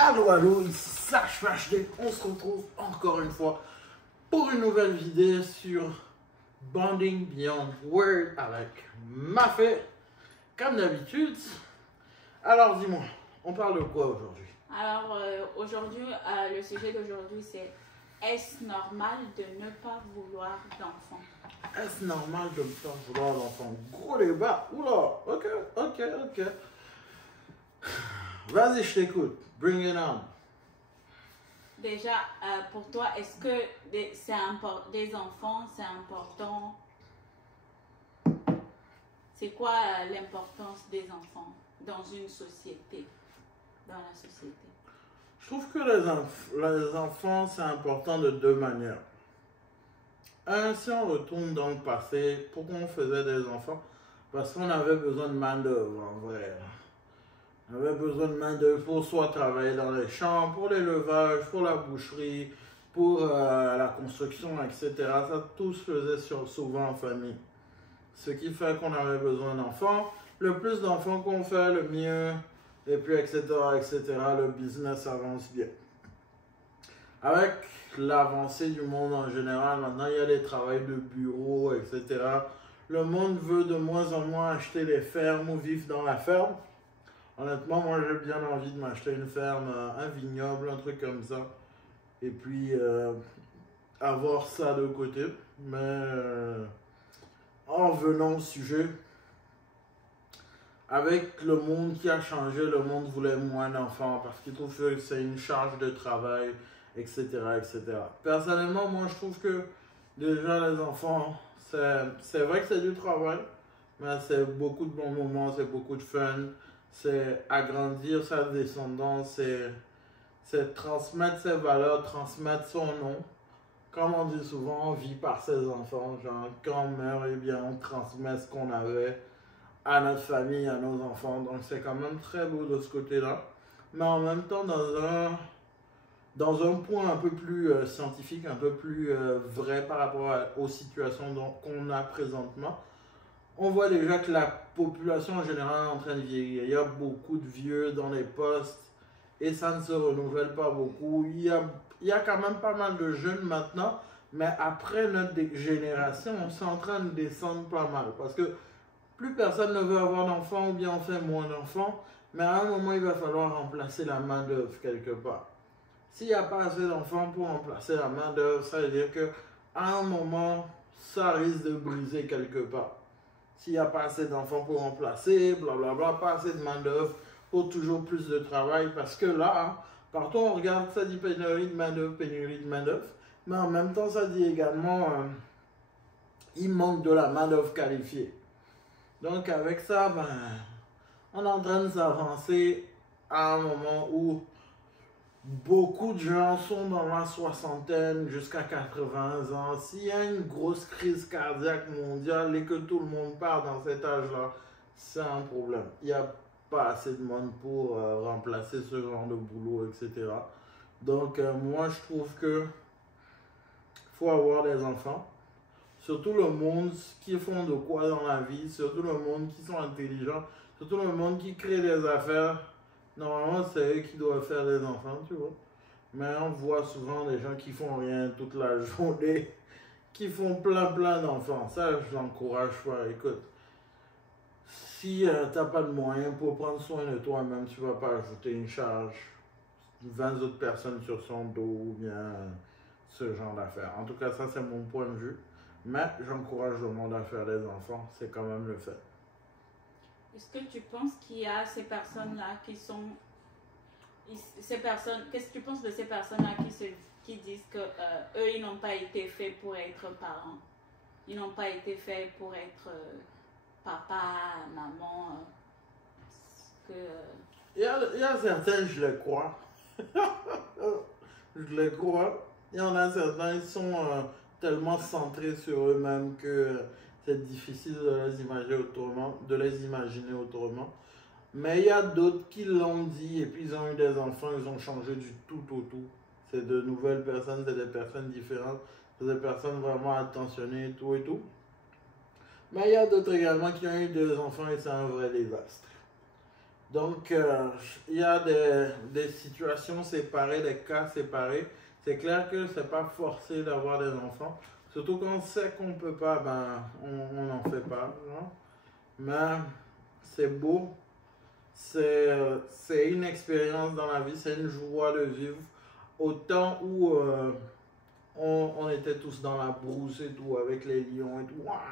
Allô, ici Slash HD, on se retrouve encore une fois pour une nouvelle vidéo sur Bonding Beyond Word avec Mafé, comme d'habitude. Alors dis-moi, on parle de quoi aujourd'hui? Alors aujourd'hui, le sujet d'aujourd'hui c'est: est-ce normal de ne pas vouloir d'enfant? Est-ce normal de ne pas vouloir d'enfant? Gros débat, oula, ok. Vas-y, je t'écoute, bring it on. Déjà, pour toi, est-ce que des enfants, c'est important? C'est quoi l'importance des enfants dans une société, dans la société? Je trouve que les enfants, c'est important de deux manières. Un, si on retourne dans le passé, pourquoi on faisait des enfants? Parce qu'on avait besoin de main-d'œuvre, en vrai. On avait besoin de main-d'œuvre pour soit travailler dans les champs, pour l'élevage, pour la boucherie, pour la construction, etc. Ça, tout se faisait souvent en famille. Ce qui fait qu'on avait besoin d'enfants. Le plus d'enfants qu'on fait, le mieux. Et puis, etc., le business avance bien. Avec l'avancée du monde en général, maintenant il y a des travails de bureau, etc. Le monde veut de moins en moins acheter des fermes ou vivre dans la ferme. Honnêtement, moi j'ai bien envie de m'acheter une ferme, un vignoble, un truc comme ça. Et puis avoir ça de côté. Mais en venant au sujet, avec le monde qui a changé, le monde voulait moins d'enfants parce qu'il trouve que c'est une charge de travail, etc. Personnellement, moi je trouve que déjà les enfants, c'est vrai que c'est du travail, mais c'est beaucoup de bons moments, c'est beaucoup de fun, c'est agrandir sa descendance, c'est transmettre ses valeurs, transmettre son nom. Comme on dit souvent, on vit par ses enfants, genre quand on meurt, eh bien on transmet ce qu'on avait à notre famille, à nos enfants. Donc c'est quand même très beau de ce côté-là. Mais en même temps, dans un point un peu plus scientifique, un peu plus vrai par rapport aux situations qu'on a présentement, on voit déjà que la population en général est en train de vieillir. Il y a beaucoup de vieux dans les postes et ça ne se renouvelle pas beaucoup. Il y a quand même pas mal de jeunes maintenant, mais après notre génération, on est en train de descendre pas mal parce que plus personne ne veut avoir d'enfants ou bien on fait moins d'enfants, mais à un moment il va falloir remplacer la main-d'œuvre quelque part. S'il n'y a pas assez d'enfants pour remplacer la main-d'œuvre, ça veut dire qu'à un moment, ça risque de briser quelque part. S'il n'y a pas assez d'enfants pour remplacer, blablabla, pas assez de main-d'œuvre pour toujours plus de travail, parce que là, partout on regarde, ça dit pénurie de main-d'œuvre, mais en même temps, ça dit également il manque de la main-d'œuvre qualifiée. Donc, avec ça, on est en train de s'avancer à un moment où beaucoup de gens sont dans la soixantaine jusqu'à 80 ans. S'il y a une grosse crise cardiaque mondiale et que tout le monde part dans cet âge-là, c'est un problème. Il n'y a pas assez de monde pour remplacer ce genre de boulot, etc. Donc, moi, je trouve que faut avoir des enfants. Surtout le monde qui font de quoi dans la vie, surtout le monde qui sont intelligents, surtout le monde qui crée des affaires. Normalement, c'est eux qui doivent faire des enfants, tu vois. Mais on voit souvent des gens qui font rien toute la journée, qui font plein d'enfants. Ça, je n'encourage pas. Écoute, si tu n'as pas de moyens pour prendre soin de toi-même, tu ne vas pas ajouter une charge, 20 autres personnes sur son dos ou bien ce genre d'affaires. En tout cas, ça, c'est mon point de vue. Mais j'encourage le monde à faire des enfants, c'est quand même le fait. Est-ce que tu penses qu'il y a ces personnes-là qui sont... Qu'est-ce que tu penses de ces personnes-là qui disent que eux, ils n'ont pas été faits pour être parents? Ils n'ont pas été faits pour être papa, maman. Il y a certains, je les crois. Je les crois. Il y en a certains, ils sont tellement centrés sur eux-mêmes que c'est difficile de les imaginer autrement. Mais il y a d'autres qui l'ont dit et puis ils ont eu des enfants, ils ont changé du tout au tout. C'est de nouvelles personnes, c'est des personnes différentes, c'est des personnes vraiment attentionnées et tout. Mais il y a d'autres également qui ont eu des enfants et c'est un vrai désastre. Donc, il y a des situations séparées, des cas séparés. C'est clair que c'est pas forcé d'avoir des enfants. Surtout quand on sait qu'on peut pas, ben, on n'en fait pas. Genre. Mais c'est beau. C'est une expérience dans la vie, c'est une joie de vivre. Au temps où on était tous dans la brousse et tout, avec les lions et tout. Ouah.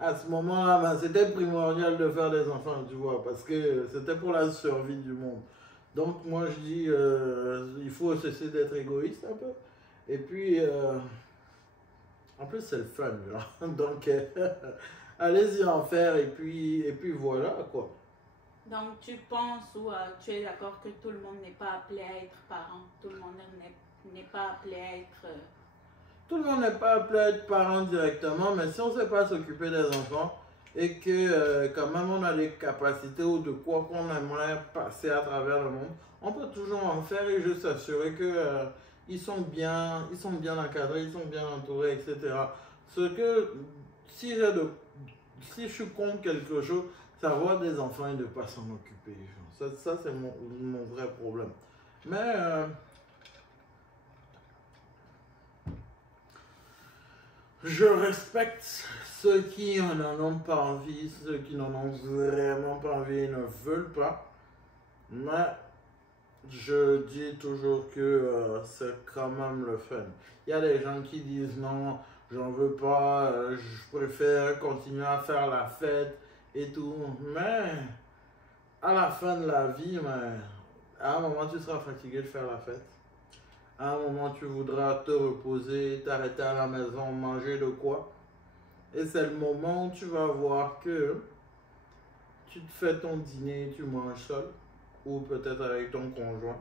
À ce moment-là, ben, c'était primordial de faire des enfants, tu vois, parce que c'était pour la survie du monde. Donc moi je dis, il faut cesser d'être égoïste un peu. Et puis, en plus c'est le fun, genre. Donc, allez-y en faire et puis voilà, quoi. Donc, tu penses ou tu es d'accord que tout le monde n'est pas appelé à être parent, tout le monde n'est pas appelé à être... Tout le monde n'est pas appelé à être parent directement, mais si on ne sait pas s'occuper des enfants et que quand même on a les capacités ou de quoi qu'on aimerait passer à travers le monde, on peut toujours en faire et juste s'assurer que ils sont bien encadrés, ils sont bien entourés, etc. Ce que si j'ai de si je suis contre quelque chose, c'est avoir des enfants et de ne pas s'en occuper. Ça c'est mon vrai problème. Mais je respecte ceux qui n'en ont pas envie, ceux qui n'en ont vraiment pas envie et ne veulent pas. Mais je dis toujours que c'est quand même le fun. Il y a des gens qui disent non, j'en veux pas, je préfère continuer à faire la fête et tout. Mais à la fin de la vie, mais, à un moment tu seras fatigué de faire la fête. À un moment tu voudras te reposer, t'arrêter à la maison, manger de quoi. Et c'est le moment où tu vas voir que tu te fais ton dîner et tu manges seul, ou peut-être avec ton conjoint,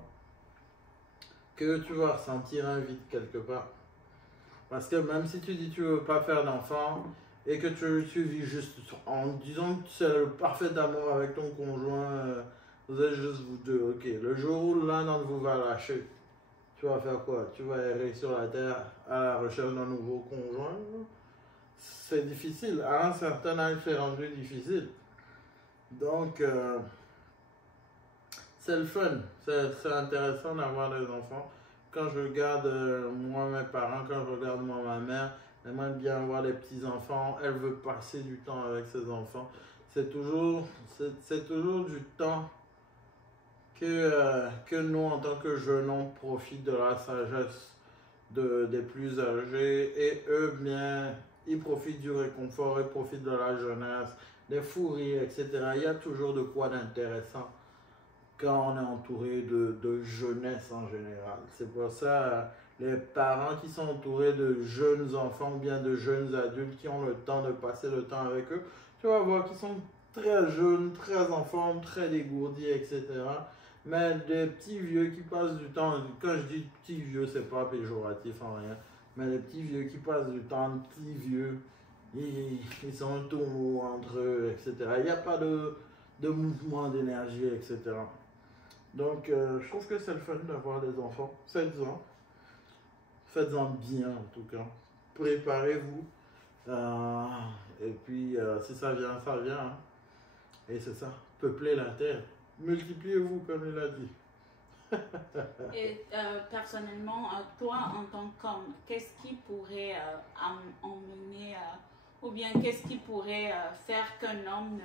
que tu vas ressentir un vide quelque part. Parce que même si tu dis que tu ne veux pas faire d'enfant et que tu vis juste en disant que c'est le parfait amour avec ton conjoint, vous êtes juste vous deux, ok. Le jour où l'un d'entre vous va lâcher, tu vas faire quoi? Tu vas errer sur la terre à la recherche d'un nouveau conjoint? C'est difficile. À un certain âge, c'est rendu difficile. Donc, c'est le fun. C'est intéressant d'avoir des enfants. Quand je regarde moi mes parents, quand je regarde moi ma mère, elle aimerait bien avoir des petits-enfants. Elle veut passer du temps avec ses enfants. C'est toujours du temps que nous, en tant que jeunes, on profite de la sagesse des plus âgés. Et eux, bien, ils profitent du réconfort, ils profitent de la jeunesse, des fous rires, etc. Il y a toujours de quoi d'intéressant quand on est entouré de jeunesse en général. C'est pour ça, les parents qui sont entourés de jeunes enfants ou bien de jeunes adultes qui ont le temps de passer le temps avec eux, tu vas voir qu'ils sont très jeunes, très en forme, très dégourdis, etc. Mais des petits vieux qui passent du temps, quand je dis petits vieux, c'est pas péjoratif en rien, mais les petits vieux qui passent du temps, petits vieux, ils sont tout mous entre eux, etc. Il n'y a pas de mouvement d'énergie, etc. Donc, je trouve que c'est le fun d'avoir des enfants. Faites-en. Faites-en bien, en tout cas. Préparez-vous. Euh, et puis, si ça vient, ça vient. Hein. Et c'est ça. Peuplez la terre. Multipliez-vous, comme il a dit. Et personnellement, toi, en tant qu'homme, qu'est-ce qui pourrait emmener, ou bien qu'est-ce qui pourrait faire qu'un homme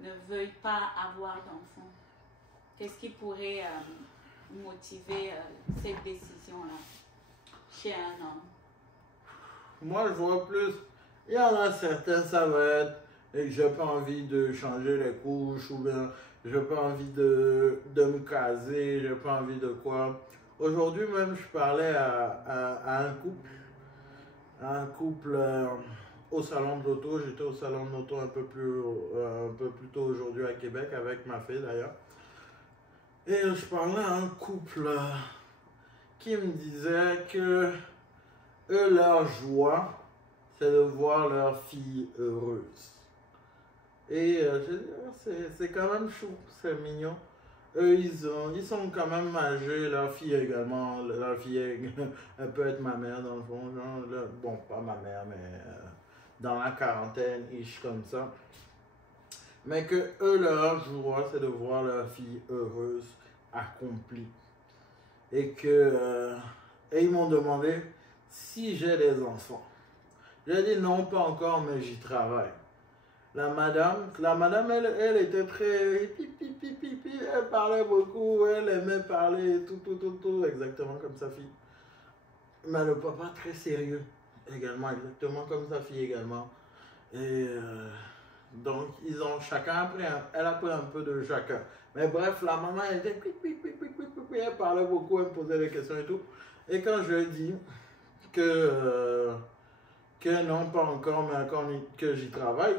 ne veuille pas avoir d'enfant? Qu'est-ce qui pourrait motiver cette décision-là chez un homme? Moi, je vois plus. Il y en a certains, ça va être. Et j'ai pas envie de changer les couches ou bien j'ai pas envie de me caser, j'ai pas envie de quoi. Aujourd'hui même, je parlais à un couple, au salon de l'auto. J'étais au salon de l'auto un peu plus tôt aujourd'hui à Québec avec ma fille d'ailleurs. Et je parlais à un couple qui me disait que eux, leur joie, c'est de voir leur fille heureuse. Et j'ai dit, ah, c'est quand même chou, c'est mignon. Eux, ils sont quand même âgés, leur fille également. Leur fille, elle peut être ma mère dans le fond. Genre, bon, pas ma mère, mais dans la quarantaine, ish, comme ça. Mais que eux, leur joie, c'est de voir leur fille heureuse, accomplie. Et et ils m'ont demandé si j'ai des enfants. J'ai dit non, pas encore, mais j'y travaille. La madame elle était très pipi, elle parlait beaucoup, elle aimait parler, tout, exactement comme sa fille. Mais le papa très sérieux également, exactement comme sa fille également. Et donc, ils ont chacun elle a pris un peu de chacun. Mais bref, la maman elle était elle parlait beaucoup, elle me posait des questions et tout. Et quand je lui ai dit que non, pas encore, mais que j'y travaille,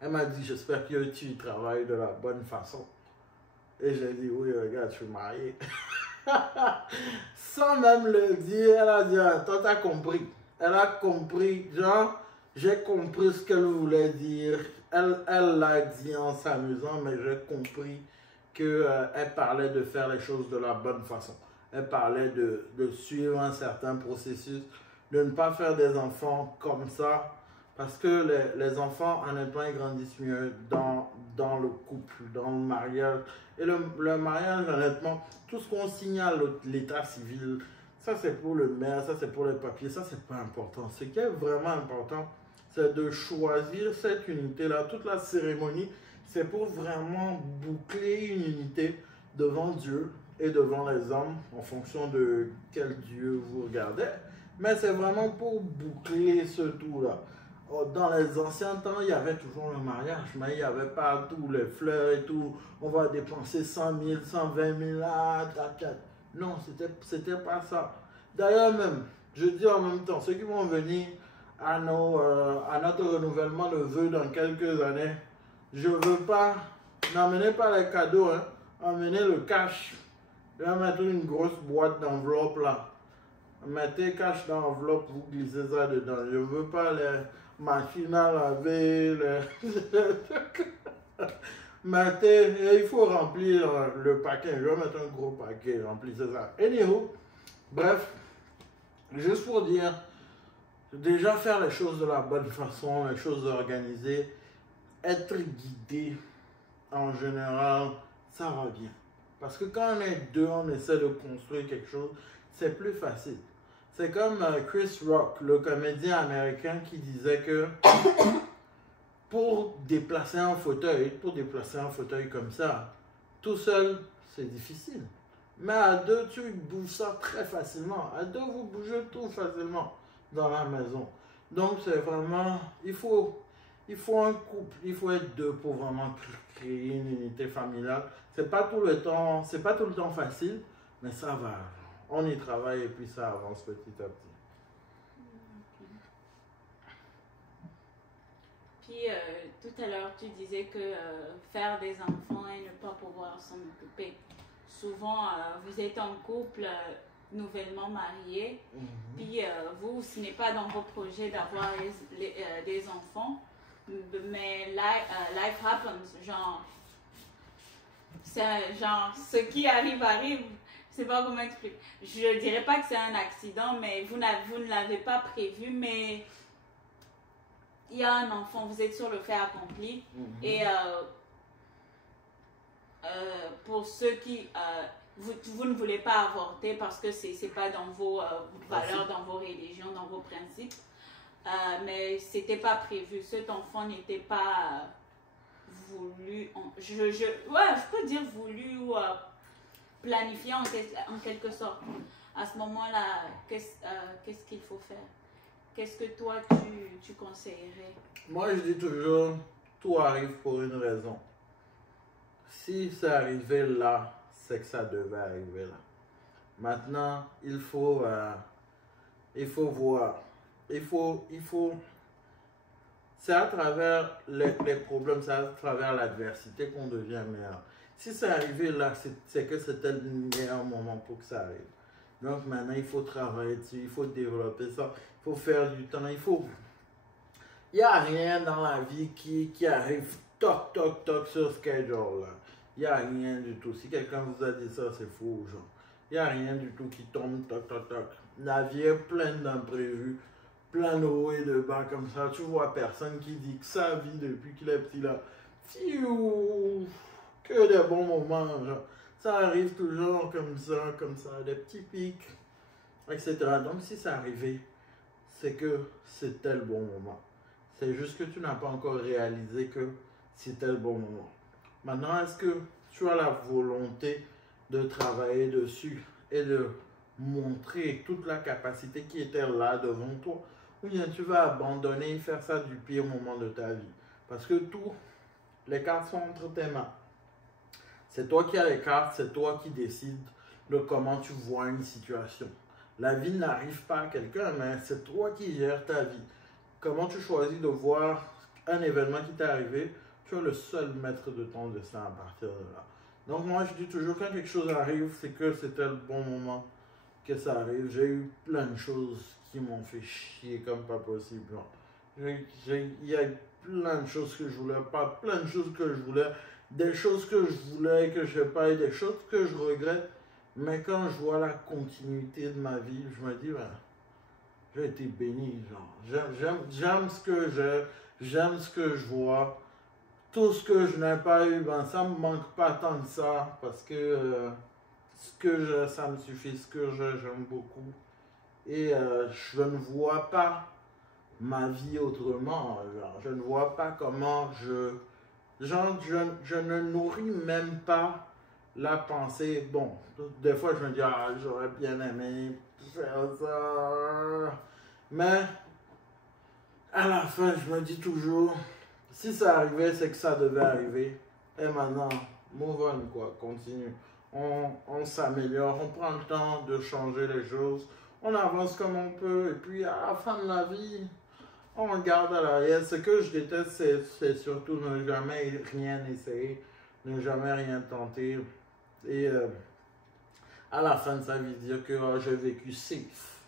elle m'a dit, j'espère que tu y travailles de la bonne façon. Et j'ai dit, oui, regarde, je suis marié. Sans même le dire, elle a dit, attends, t'as compris. Elle a compris, genre, j'ai compris ce qu'elle voulait dire. Elle l'a dit en s'amusant, mais j'ai compris qu'elle parlait de faire les choses de la bonne façon. Elle parlait de suivre un certain processus, de ne pas faire des enfants comme ça. Parce que les enfants, honnêtement, ils grandissent mieux dans le couple, dans le mariage. Et le mariage, honnêtement, tout ce qu'on signe à l'état civil, ça c'est pour le maire, ça c'est pour les papiers, ça c'est pas important. Ce qui est vraiment important, c'est de choisir cette unité-là. Toute la cérémonie, c'est pour vraiment boucler une unité devant Dieu et devant les hommes, en fonction de quel Dieu vous regardez. Mais c'est vraiment pour boucler ce tout-là. Dans les anciens temps, il y avait toujours le mariage, mais il n'y avait pas tous les fleurs et tout. On va dépenser 100 000, 120 000, non, c'était pas ça. D'ailleurs même, je dis en même temps, ceux qui vont venir à notre renouvellement de vœux dans quelques années, je ne veux pas, n'amenez pas les cadeaux, hein, emmenez le cash. Je vais mettre une grosse boîte d'enveloppe là. Mettez cash dans l'enveloppe, vous glissez ça dedans. Je ne veux pas les machines à laver, mettez, il faut remplir le paquet. Je vais mettre un gros paquet, remplissez ça. Anywho, bref, juste pour dire, déjà faire les choses de la bonne façon, les choses organisées, être guidé en général, ça va bien. Parce que quand on est deux, on essaie de construire quelque chose, c'est plus facile. C'est comme Chris Rock, le comédien américain, qui disait que pour déplacer un fauteuil comme ça, tout seul, c'est difficile. Mais à deux, tu bouges ça très facilement. À deux, vous bougez tout facilement dans la maison. Donc, c'est vraiment, il faut un couple, il faut être deux pour vraiment créer une unité familiale. C'est pas tout le temps facile, mais ça va. On y travaille et puis ça avance petit à petit. Puis tout à l'heure, tu disais que faire des enfants et ne pas pouvoir s'en occuper. Souvent, vous êtes en couple nouvellement marié, puis vous, ce n'est pas dans vos projets d'avoir des enfants, mais life happens, genre, ce qui arrive, arrive. Je ne sais pas comment expliquer. Je ne dirais pas que c'est un accident, mais vous ne l'avez pas prévu, mais il y a un enfant, vous êtes sur le fait accompli. Et pour ceux qui... vous ne voulez pas avorter parce que ce n'est pas dans vos valeurs, dans vos religions, dans vos principes. Mais ce n'était pas prévu. Cet enfant n'était pas voulu. Je peux dire voulu ou planifié en quelque sorte. À ce moment-là, qu'est-ce qu'il faut faire? Qu'est-ce que toi, tu conseillerais? Moi, je dis toujours, tout arrive pour une raison. Si c'est arrivé là, c'est que ça devait arriver là. Maintenant, il faut voir. C'est à travers les problèmes, c'est à travers l'adversité qu'on devient meilleur. Si c'est arrivé là, c'est que c'était le meilleur moment pour que ça arrive. Donc maintenant, il faut travailler dessus, il faut développer ça, il faut faire du temps, il n'y a rien dans la vie qui arrive toc sur schedule là. Il n'y a rien du tout. Si quelqu'un vous a dit ça, c'est faux, genre. Il n'y a rien du tout qui tombe toc. La vie est pleine d'imprévus. plein de hauts et de bas comme ça. Tu vois personne qui dit que sa vie depuis qu'il est petit là, fiou, que des bons moments. Genre. Ça arrive toujours comme ça, des petits pics, etc. Donc si ça arrivait, c'est que c'était le bon moment. C'est juste que tu n'as pas encore réalisé que c'était le bon moment. Maintenant, est-ce que tu as la volonté de travailler dessus et de montrer toute la capacité qui était là devant toi? Ou bien tu vas abandonner et faire ça du pire moment de ta vie? Parce que tous les cartes sont entre tes mains. C'est toi qui as les cartes, c'est toi qui décides de comment tu vois une situation. La vie n'arrive pas à quelqu'un, mais c'est toi qui gères ta vie. Comment tu choisis de voir un événement qui t'est arrivé, tu es le seul maître de ton destin à partir de là. Donc moi je dis toujours quand quelque chose arrive, c'est que c'était le bon moment que ça arrive. J'ai eu plein de choses qui m'ont fait chier comme pas possible. Il y a plein de choses que je voulais pas, plein de choses que je voulais, des choses que je voulais et que je n'ai pas et des choses que je regrette. Mais quand je vois la continuité de ma vie, je me dis, ben, j'ai été béni. J'aime ce que j'ai, j'aime ce que je vois. Tout ce que je n'ai pas eu, ben, ça ne me manque pas tant que ça. Parce que ce que j'ai, ça me suffit. Ce que j'ai, j'aime beaucoup. Et je ne vois pas ma vie autrement. Genre, je ne vois pas comment je ne nourris même pas la pensée. Bon, des fois je me dis, ah, j'aurais bien aimé faire ça. Mais à la fin, je me dis toujours, si ça arrivait, c'est que ça devait arriver. Et maintenant, move on, quoi, continue. On s'améliore, on prend le temps de changer les choses. On avance comme on peut. Et puis à la fin de la vie, on regarde à l'arrière. Ce que je déteste, c'est surtout ne jamais rien essayer, ne jamais rien tenter. Et à la fin de sa vie, dire que oh, j'ai vécu safe.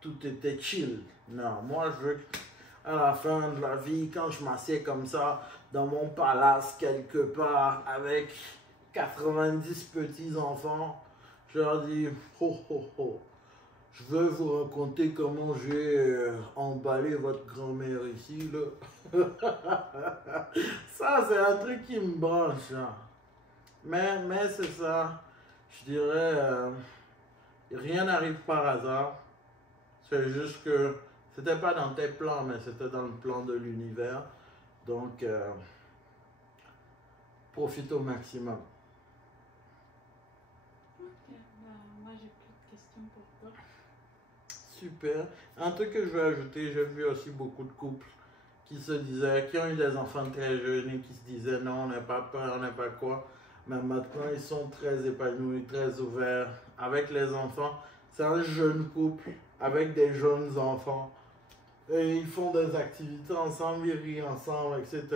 Tout était chill. Non, moi je veux à la fin de la vie, quand je m'assieds comme ça, dans mon palace quelque part, avec 90 petits-enfants, je leur dis, ho ho ho. Je veux vous raconter comment j'ai emballé votre grand-mère ici, là. Ça, c'est un truc qui me branche, hein. Mais c'est ça. Je dirais, rien n'arrive par hasard. C'est juste que c'était pas dans tes plans, mais c'était dans le plan de l'univers. Donc, profite au maximum. Ok, moi j'ai plus de questions pour toi. Super. Un truc que je veux ajouter, j'ai vu aussi beaucoup de couples qui se disaient, qui ont eu des enfants très jeunes et qui se disaient non, on n'a pas peur, on n'a pas quoi. Mais maintenant, ils sont très épanouis, très ouverts avec les enfants. C'est un jeune couple avec des jeunes enfants. Et ils font des activités ensemble, ils rient ensemble, etc.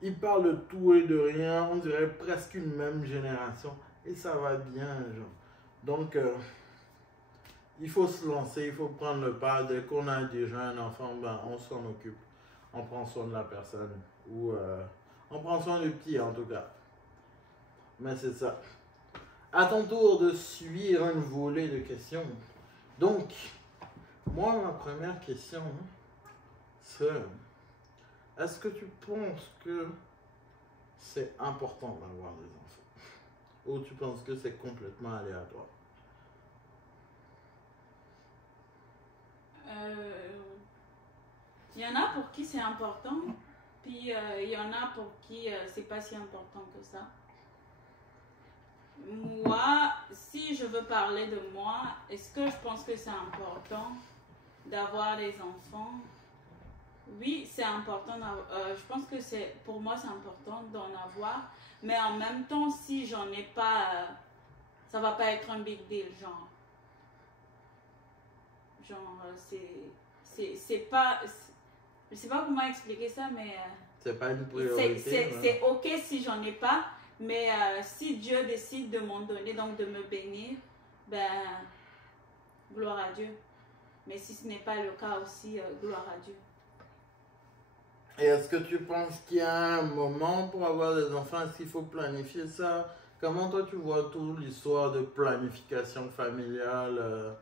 Ils parlent de tout et de rien. On dirait presque une même génération. Et ça va bien, genre. Donc, il faut se lancer, il faut prendre le pas. Dès qu'on a déjà un enfant, ben, on s'en occupe. On prend soin de la personne. Ou on prend soin du petit, en tout cas. Mais c'est ça. À ton tour de suivre une volée de questions. Donc, moi, ma première question, c'est est-ce que tu penses que c'est important d'avoir des enfants? Ou tu penses que c'est complètement aléatoire? Il y en a pour qui c'est important, puis il y en a pour qui c'est pas si important que ça. Moi, si je veux parler de moi, est-ce que je pense que c'est important d'avoir des enfants? Oui, c'est important. Je pense que pour moi, c'est important d'en avoir. Mais en même temps, si j'en ai pas, ça va pas être un big deal, genre. C'est pas... Je sais pas comment expliquer ça, mais... c'est pas une priorité. C'est ok si j'en ai pas. Mais si Dieu décide de m'en donner, donc de me bénir, ben, gloire à Dieu. Mais si ce n'est pas le cas aussi, gloire à Dieu. Et est-ce que tu penses qu'il y a un moment pour avoir des enfants? Est-ce qu'il faut planifier ça? Comment toi tu vois toute l'histoire de planification familiale,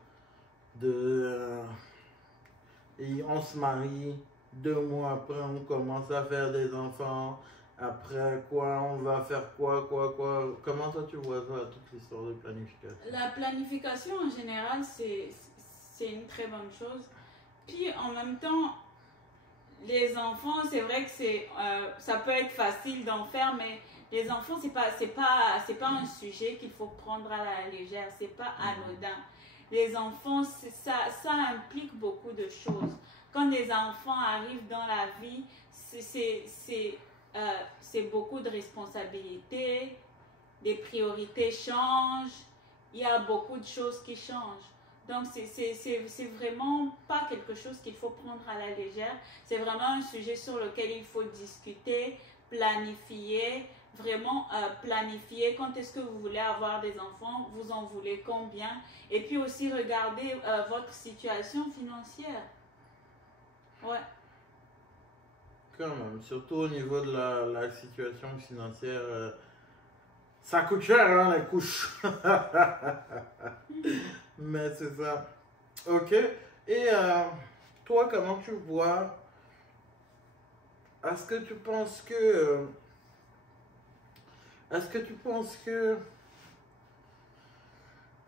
et on se marie, 2 mois après on commence à faire des enfants, après quoi on va faire quoi. Comment toi tu vois ça, toute l'histoire de planification? La planification en général, c'est une très bonne chose. Puis en même temps, les enfants, c'est vrai que ça peut être facile d'en faire, mais les enfants, c'est pas un sujet qu'il faut prendre à la légère, c'est pas anodin. Les enfants, ça implique beaucoup de choses. Quand les enfants arrivent dans la vie, c'est beaucoup de responsabilités, les priorités changent, il y a beaucoup de choses qui changent. Donc, c'est vraiment pas quelque chose qu'il faut prendre à la légère. C'est vraiment un sujet sur lequel il faut discuter, planifier, vraiment planifier quand est-ce que vous voulez avoir des enfants, vous en voulez combien, et puis aussi regarder votre situation financière. Ouais. Quand même, surtout au niveau de la situation financière, ça coûte cher, hein, les couches. Mais c'est ça. Ok. Et toi, comment tu vois? Est-ce que tu penses que... Est-ce que tu penses que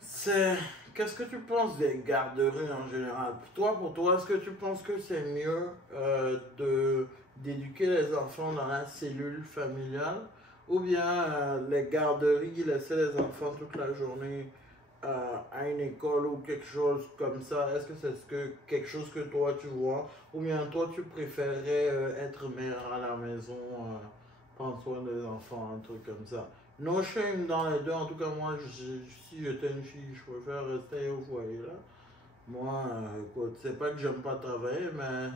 c'est... Qu'est-ce que tu penses des garderies en général? Pour toi, est-ce que tu penses que c'est mieux d'éduquer les enfants dans la cellule familiale ou bien les garderies, laisser les enfants toute la journée à une école ou quelque chose comme ça? Est-ce que quelque chose que toi tu vois ou bien toi tu préférerais être mère à la maison, prendre soin des enfants, un truc comme ça? No shame dans les deux. En tout cas, moi, si j'étais une fille, je préfère rester au foyer là. Moi, écoute, c'est pas que j'aime pas travailler, mais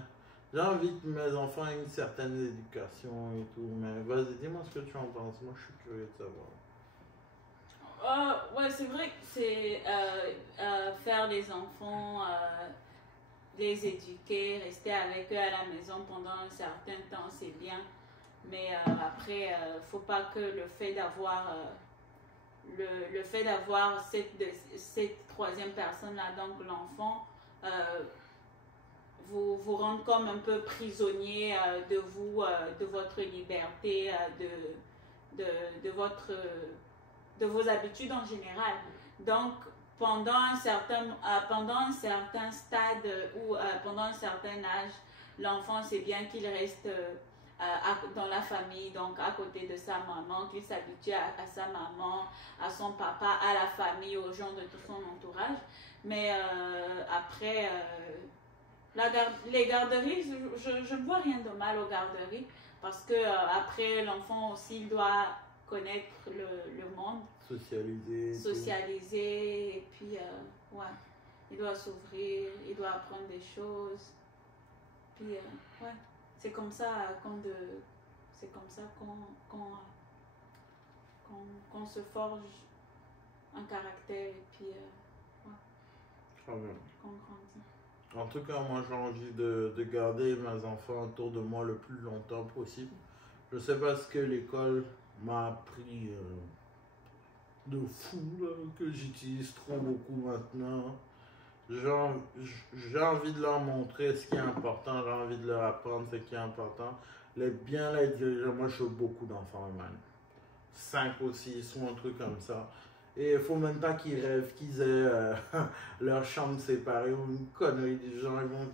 j'ai envie que mes enfants aient une certaine éducation et tout. Mais vas-y, dis-moi ce que tu en penses. Moi, je suis curieux de savoir. Ouais, c'est vrai que c'est faire des enfants, les éduquer, rester avec eux à la maison pendant un certain temps, c'est bien. Mais après, faut pas que le fait d'avoir le fait d'avoir cette troisième personne-là, donc l'enfant, vous rende comme un peu prisonnier de vous, de votre liberté, de vos habitudes en général. Donc, pendant un certain stade ou pendant un certain âge, l'enfant, c'est bien qu'il reste dans la famille, donc à côté de sa maman, qu'il s'habitue à sa maman, à son papa, à la famille, aux gens de tout son entourage. Mais après, les garderies, je ne vois rien de mal aux garderies parce que après, l'enfant aussi, il doit connaître le monde. Socialiser, et puis, ouais, il doit s'ouvrir, il doit apprendre des choses. Puis, ouais, c'est comme ça qu'on se forge un caractère et puis, ouais, qu'on grandit. En tout cas, moi j'ai envie de garder mes enfants autour de moi le plus longtemps possible. Je sais pas ce que l'école m'a appris de fou, là, que j'utilise trop beaucoup maintenant. J'ai envie de leur montrer ce qui est important, j'ai envie de leur apprendre ce qui est important. Bien les diriger, moi je suis beaucoup d'enfants, man. 5 ou 6 ou un truc comme ça. Et il faut même pas qu'ils rêvent qu'ils aient leur chambre séparée ou une connerie des gens. Ils vont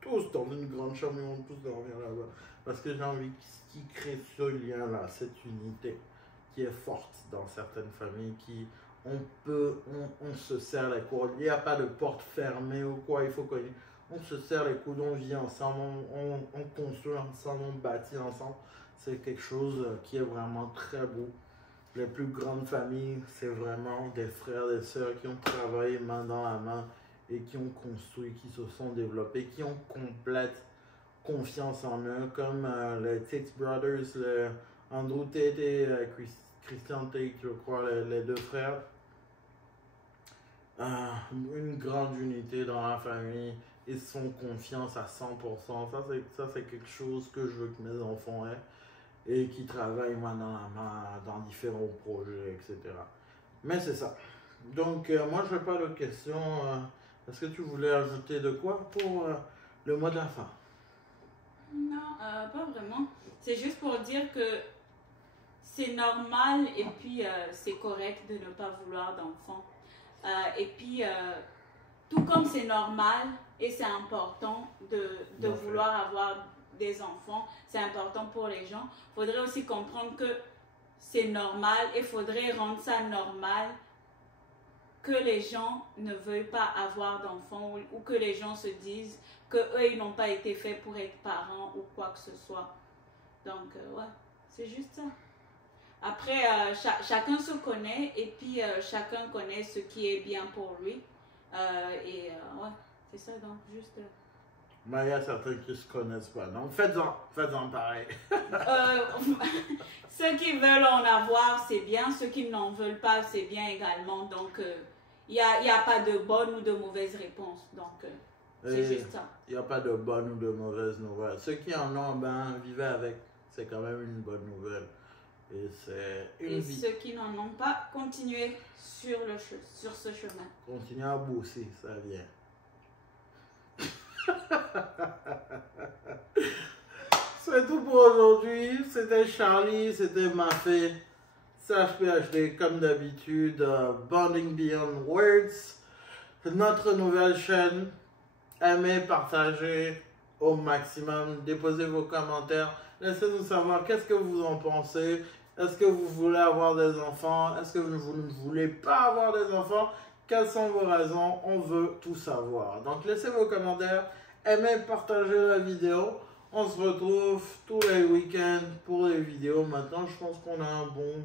tous dans une grande chambre, ils vont tous dormir là-bas. Parce que j'ai envie qu'ils créent ce lien-là, cette unité qui est forte dans certaines familles, on se serre les coudes. Il n'y a pas de porte fermée ou quoi, il faut on se serre les coudes, on vit ensemble, on construit ensemble, on bâtit ensemble. C'est quelque chose qui est vraiment très beau. Les plus grandes familles, c'est vraiment des frères, des sœurs qui ont travaillé main dans la main et qui ont construit, qui se sont développés, qui ont complète confiance en eux, comme les Tate Brothers, Andrew Tate et Christian Tate, je crois, les deux frères. Une grande unité dans la famille, ils se font confiance à 100%. Ça, c'est quelque chose que je veux que mes enfants aient et qui travaillent main dans la main dans différents projets, etc. Mais c'est ça. Donc, moi, je n'ai pas de questions. Est-ce que tu voulais ajouter de quoi pour Le mot de la fin. Non, pas vraiment. C'est juste pour dire que c'est normal et puis c'est correct de ne pas vouloir d'enfants. Et puis, tout comme c'est normal et c'est important de vouloir avoir des enfants, c'est important pour les gens, il faudrait aussi comprendre que c'est normal et il faudrait rendre ça normal que les gens ne veulent pas avoir d'enfants ou que les gens se disent qu'eux, ils n'ont pas été faits pour être parents ou quoi que ce soit. Donc, ouais, c'est juste ça. Après, chacun se connaît et puis chacun connaît ce qui est bien pour lui. Ouais, c'est ça, donc juste... Mais il y a certains qui ne se connaissent pas, donc faites-en pareil. Ceux qui veulent en avoir, c'est bien. Ceux qui n'en veulent pas, c'est bien également. Donc, il n'y a pas de bonne ou de mauvaise réponse. Donc, c'est juste ça. Il n'y a pas de bonne ou de mauvaise nouvelle. Ceux qui en ont, ben, vivez avec. C'est quand même une bonne nouvelle. Et c'est une vie. Ceux qui n'en ont pas, continuez sur ce chemin. Continuez à bosser, ça vient. C'est tout pour aujourd'hui. C'était Charlie, c'était Mafé. CHPHD, comme d'habitude, Bonding Beyond Words. Notre nouvelle chaîne. Aimez, partagez au maximum. Déposez vos commentaires. Laissez-nous savoir qu'est-ce que vous en pensez. Est-ce que vous voulez avoir des enfants? Est-ce que vous ne voulez pas avoir des enfants? Quelles sont vos raisons? On veut tout savoir. Donc, laissez vos commentaires. Aimez, partagez la vidéo. On se retrouve tous les week-ends pour les vidéos. Maintenant, je pense qu'on a un bon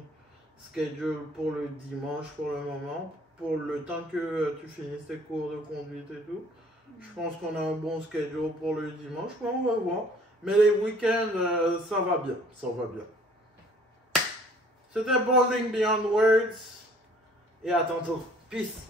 schedule pour le dimanche pour le moment. Pour le temps que tu finisses tes cours de conduite et tout. Je pense qu'on a un bon schedule pour le dimanche. Mais on va voir. Mais les week-ends, ça va bien. Ça va bien. C'était Bonding Beyond Words. Et à tantôt. Peace.